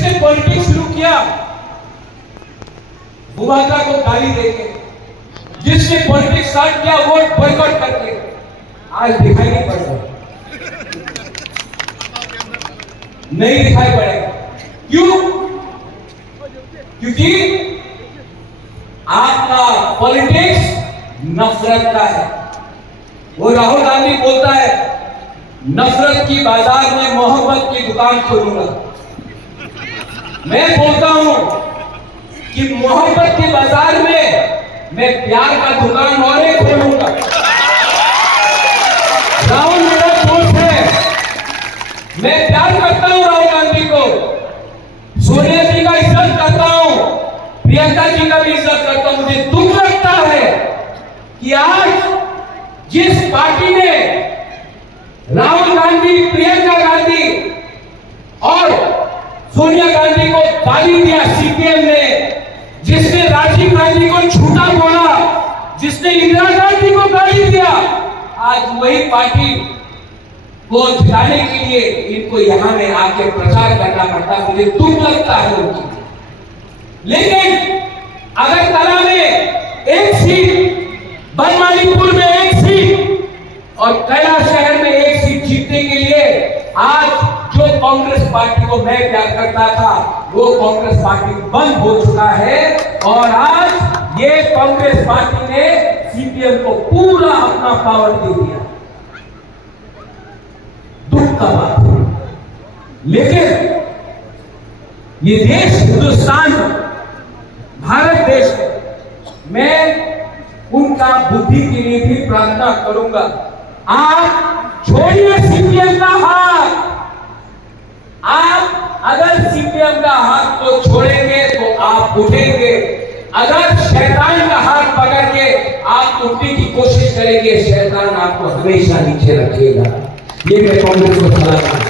जिसने पॉलिटिक्स शुरू किया बुवाता को गाली देके, जिसने पॉलिटिक्स स्टार्ट किया वोट बॉयकॉट करके, आज दिखाई नहीं पड़ रहा, नहीं दिखाई पड़ेगा। क्यों? क्योंकि आपका पॉलिटिक्स नफरत का है। वो राहुल गांधी बोलता है नफरत की बाजार में मोहब्बत की दुकान खोलूंगा। मैं बोलता हूं कि मोहब्बत के बाजार में मैं प्यार का दुकान और एक खोलूंगा। राहुल मेरा दोस्त है, मैं प्यार करता हूं राहुल गांधी को, सोनिया जी का इज्जत करता हूं, प्रियंका जी का भी इज्जत करता हूं। मुझे दुख लगता है कि आज जिस पार्टी ने राहुल गांधी, प्रियंका गांधी और सोनिया गांधी को गाली दिया, सीपीएम ने, जिसने राजीव गांधी को झूठा बोला, जिसने इंदिरा गांधी को गाली दिया, आज वही पार्टी को जिताने के लिए इनको यहां में आके प्रचार करना पड़ता। मुझे दुख लगता है उनकी। लेकिन अगरतला में एक सीट, बनमालीपुर में एक सीट और कैलाश शहर में एक सीट जीतने के लिए आज जो कांग्रेस पार्टी को मैं प्यार करता था वो कांग्रेस पार्टी बंद हो चुका है और आज ये कांग्रेस पार्टी ने सीपीएम को पूरा अपना पावर दे दिया। दुख का बात है। लेकिन ये देश हिंदुस्तान, भारत देश है, मैं उनका बुद्धि के लिए भी प्रार्थना करूंगा। आप छोड़िए सीपीएम का हाथ। आप अगर सीपीएम का हाथ को छोड़ेंगे तो आप उठेंगे। अगर शैतान का हाथ पकड़ के आप उठने की कोशिश करेंगे, शैतान आपको हमेशा नीचे रखेगा। ये मैं कांग्रेस को सलाह